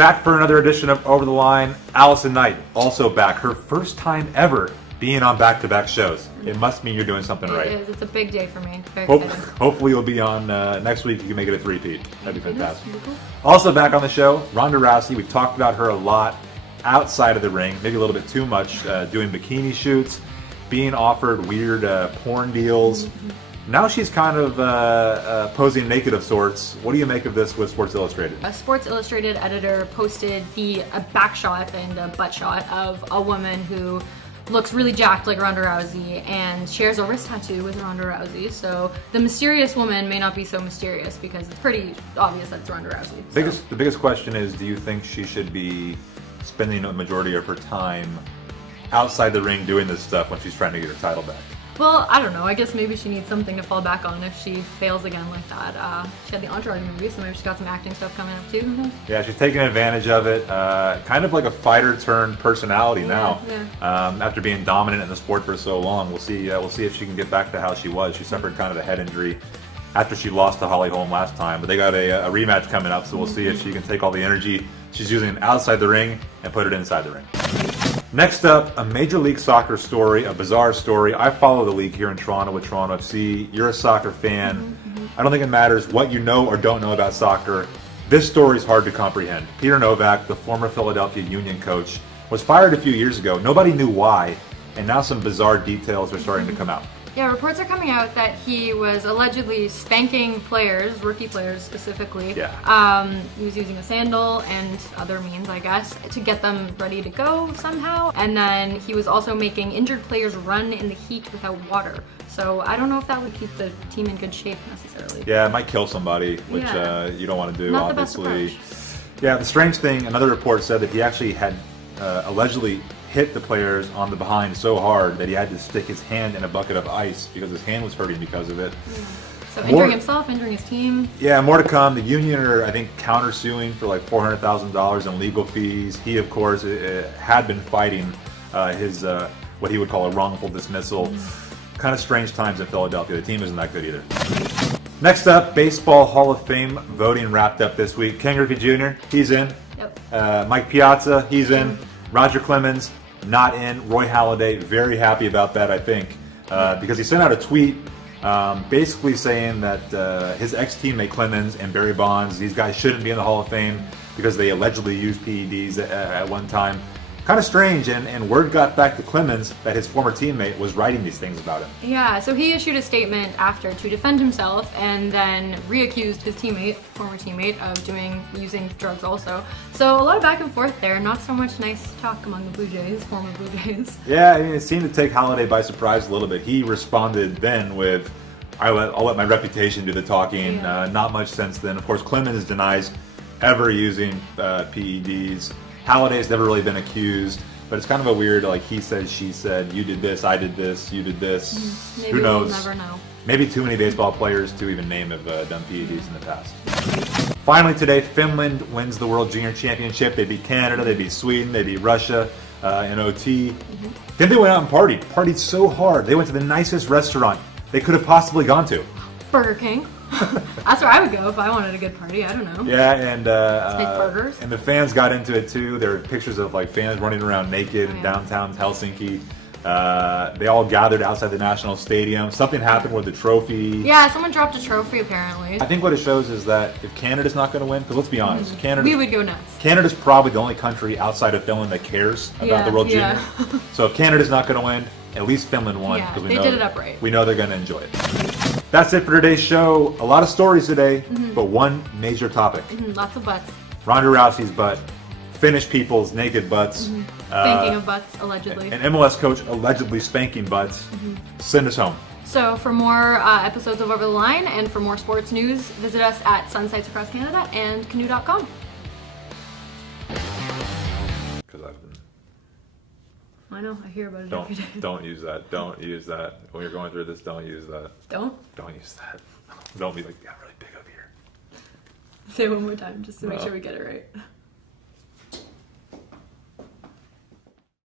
Back for another edition of Over the Line. Allison Knight also back. Her first time ever being on back-to-back shows. It must mean you're doing something right. It is. It's a big day for me. Very excited. Hopefully you'll be on next week. You can make it a three-peat. That'd be fantastic. Also back on the show, Ronda Rousey. We've talked about her a lot outside of the ring, maybe a little bit too much, doing bikini shoots, being offered weird porn deals. Now she's kind of posing naked of sorts. What do you make of this with Sports Illustrated? A Sports Illustrated editor posted a back shot and a butt shot of a woman who looks really jacked like Ronda Rousey and shares a wrist tattoo with Ronda Rousey. So the mysterious woman may not be so mysterious because it's pretty obvious that it's Ronda Rousey. The biggest question is, do you think she should be spending a majority of her time outside the ring doing this stuff when she's trying to get her title back? Well, I don't know. I guess maybe she needs something to fall back on if she fails again like that. She had the Entourage movie, so maybe she's got some acting stuff coming up too. Who knows? Yeah, she's taking advantage of it. Kind of like a fighter turned personality now. Yeah. After being dominant in the sport for so long, we'll see if she can get back to how she was. She suffered kind of a head injury after she lost to Holly Holm last time, but they got a rematch coming up, so we'll see if she can take all the energy she's using outside the ring and put it inside the ring. Next up, a Major League Soccer story, a bizarre story. I follow the league here in Toronto with Toronto FC. You're a soccer fan. I don't think it matters what you know or don't know about soccer. This story is hard to comprehend. Peter Novak, the former Philadelphia Union coach, was fired a few years ago. Nobody knew why, and now some bizarre details are starting to come out. Yeah, reports are coming out that he was allegedly spanking players, rookie players specifically. Yeah. He was using a sandal and other means, I guess, to get them ready to go somehow. And then he was also making injured players run in the heat without water. So I don't know if that would keep the team in good shape necessarily. Yeah, it might kill somebody, which you don't want to do, Not obviously. The best approach. Yeah, the strange thing, another report said that he actually had allegedly hit the players on the behind so hard that he had to stick his hand in a bucket of ice because his hand was hurting because of it. Yeah. So injuring himself, injuring his team. Yeah, more to come. The union are, I think, countersuing for like $400,000 in legal fees. He, of course, had been fighting his what he would call a wrongful dismissal. Kind of strange times in Philadelphia. The team isn't that good either. Next up, Baseball Hall of Fame voting wrapped up this week. Ken Griffey Jr., he's in. Yep. Mike Piazza, he's in. Roger Clemens, not in. Roy Halladay, very happy about that, I think, because he sent out a tweet basically saying that his ex-teammate Clemens and Barry Bonds, these guys shouldn't be in the Hall of Fame because they allegedly used PEDs at one time. Kind of strange, and word got back to Clemens that his former teammate was writing these things about him. Yeah, so he issued a statement after to defend himself and then reaccused his former teammate, of using drugs also. So a lot of back and forth there, not so much nice talk among the Blue Jays, former Blue Jays. Yeah, I mean, it seemed to take Halladay by surprise a little bit. He responded then with, I'll let my reputation do the talking. Yeah. Not much since then. Of course, Clemens denies ever using PEDs. Halladay's never really been accused, but it's kind of a weird, like, he said, she said, you did this, I did this, you did this. Maybe Who knows? We'll never know. Maybe too many baseball players to even name have done PEDs in the past. Finally today, Finland wins the World Junior Championship. They beat Canada, they beat Sweden, they beat Russia in OT. Then they went out and partied so hard. They went to the nicest restaurant they could have possibly gone to. Burger King. That's where I would go if I wanted a good party. I don't know. Yeah, and burgers. And the fans got into it too. There were pictures of like fans running around naked in downtown Helsinki. They all gathered outside the national stadium. Something happened with the trophy. Yeah, someone dropped a trophy apparently. I think what it shows is that if Canada's not going to win, because let's be honest, we would go nuts. Canada's probably the only country outside of Finland that cares about the World Junior. So if Canada's not going to win, at least Finland won. Yeah, because they did it upright. We know they're going to enjoy it. That's it for today's show. A lot of stories today, but one major topic. Lots of butts. Ronda Rousey's butt. Finnish people's naked butts. Spanking of butts, allegedly. An MLS coach allegedly spanking butts. Send us home. So for more episodes of Over the Line and for more sports news, visit us at Sunsites Across Canada and canoe.com. Because I've been... I know, I hear about it every day. Don't use that. Don't use that. When you're going through this, don't use that. Don't use that. Don't be like, yeah, really big up here. Say it one more time just to make sure we get it right.